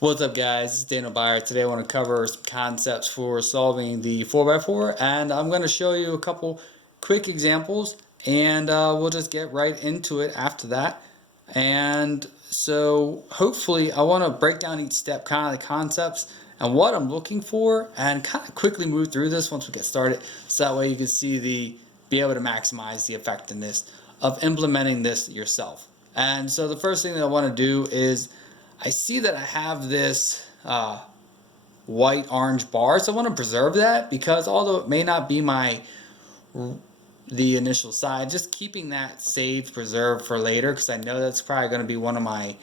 What's up, guys? It's Daniel Byer. Today I want to cover some concepts for solving the 4x4, and I'm going to show you a couple quick examples, and we'll just get right into it after that. And so hopefully I want to break down each step, kind of the concepts and what I'm looking for, and kind of quickly move through this once we get started, so that way you can be able to maximize the effectiveness of implementing this yourself. And so the first thing that I want to do is I see that I have this white orange bar, so I want to preserve that, because although it may not be the initial side, just keeping that saved, preserved for later, because I know that's probably going to be one of my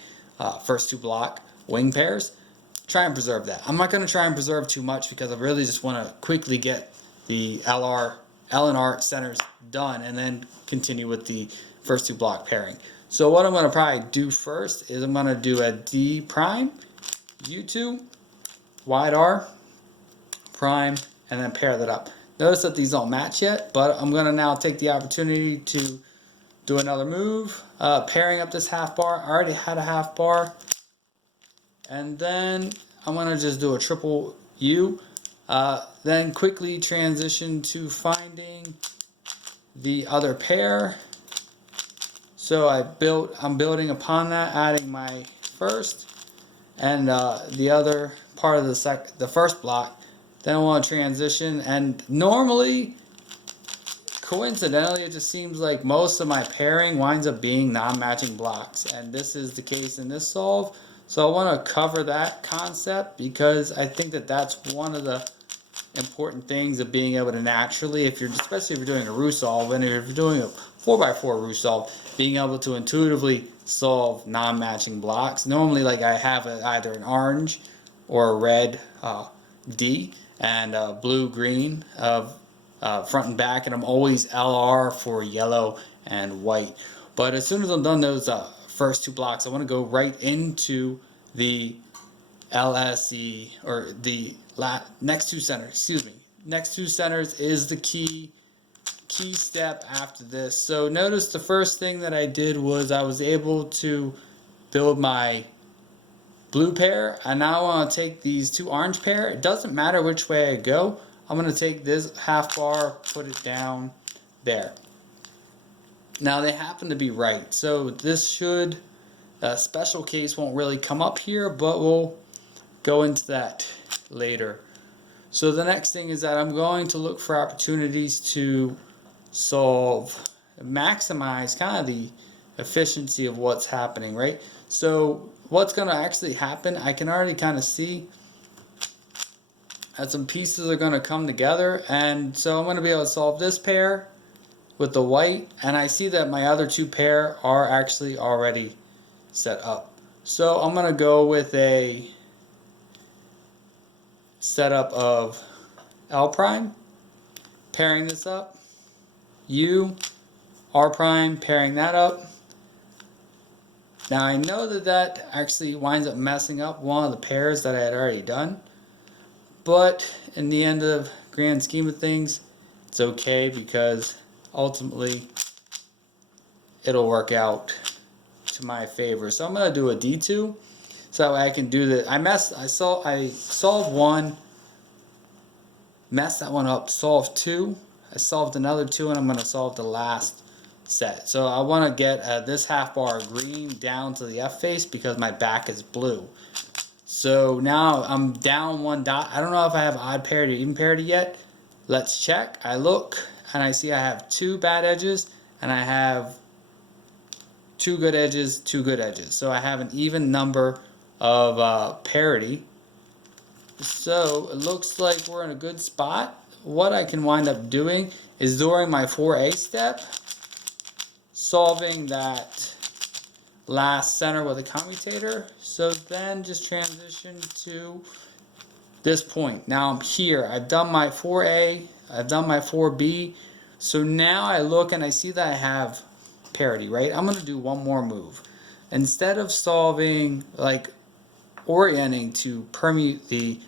first two block wing pairs. Try and preserve that. I'm not going to try and preserve too much, because I really just want to quickly get the L and R centers done and then continue with the first two block pairing. So what I'm going to probably do first is I'm going to do a D prime, U2, wide R, prime, and then pair that up. Notice that these don't match yet, but I'm going to now take the opportunity to do another move, pairing up this half bar. I already had a half bar, and then I'm going to just do a triple U, then quickly transition to finding the other pair. So I'm building upon that, adding my first and the other part of the first block. Then I want to transition, and normally, coincidentally, it just seems like most of my pairing winds up being non-matching blocks, and this is the case in this solve. So I want to cover that concept, because I think that that's one of the important things of being able to naturally, especially if you're doing a root solve, and if you're doing a 4x4 root solve, being able to intuitively solve non-matching blocks. Normally, like, I have either an orange or a red D and blue green of front and back, and I'm always LR for yellow and white. But as soon as I'm done those first two blocks, I want to go right into the LSE, or the next two centers. Excuse me. Next two centers is the key step after this. So notice the first thing that I did was I was able to build my blue pair, and now I want to take these two orange pair. It doesn't matter which way I go. I'm going to take this half bar, put it down there. Now they happen to be right, so this should, a special case won't really come up here, but we'll go into that later. So the next thing is that I'm going to look for opportunities to maximize kind of the efficiency of what's happening, right? So what's going to actually happen, I can already kind of see that some pieces are going to come together, and so I'm going to be able to solve this pair with the white, and I see that my other two pair are actually already set up. So I'm going to go with a setup of L prime, pairing this up, U, R prime, pairing that up. Now I know that that actually winds up messing up one of the pairs that I had already done, but in the end of grand scheme of things, it's okay, because ultimately it'll work out to my favor. So I'm going to do a D2, so that way I can do the, I solved one, messed that one up, solved two, I solved another two, and I'm going to solve the last set. So I want to get this half bar green down to the F face, because my back is blue. So now I'm down one dot. I don't know if I have odd parity or even parity yet. Let's check. I look, and I see I have two bad edges, and I have two good edges, two good edges. So I have an even number of parity. So it looks like we're in a good spot. What I can wind up doing is, during my 4A step, solving that last center with a commutator. So then just transition to this point. Now I'm here. I've done my 4A, I've done my 4B. So now I look and I see that I have parity, right? I'm going to do one more move. Instead of solving, like, orienting to permute the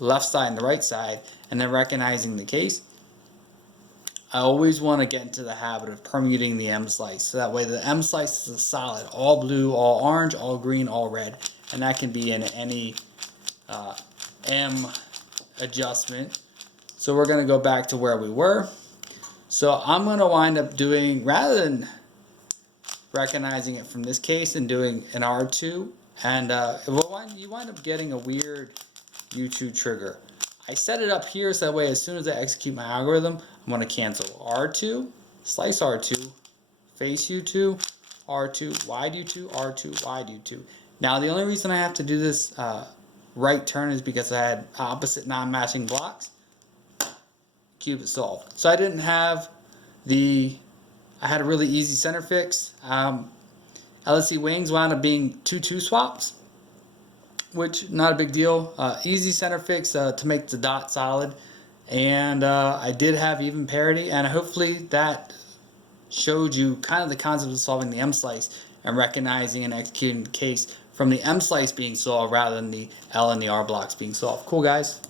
left side and the right side, and then recognizing the case, I always want to get into the habit of permuting the M slice. So that way the M slice is a solid, all blue, all orange, all green, all red. And that can be in any M adjustment. So we're going to go back to where we were. So I'm going to wind up doing, rather than recognizing it from this case and doing an R2, and you wind up getting a weird U2 trigger. I set it up here so that way as soon as I execute my algorithm, I'm going to cancel R2, slice R2, face U2, R2, wide U2, R2, wide U2. Now the only reason I have to do this right turn is because I had opposite non-matching blocks. Cube is solved. So I didn't have I had a really easy center fix. LSC Wings wound up being 2-2 swaps, which not a big deal. Easy center fix to make the dot solid. And I did have even parity, and hopefully that showed you kind of the concept of solving the M-slice and recognizing and executing the case from the M-slice being solved rather than the L and the R blocks being solved. Cool, guys.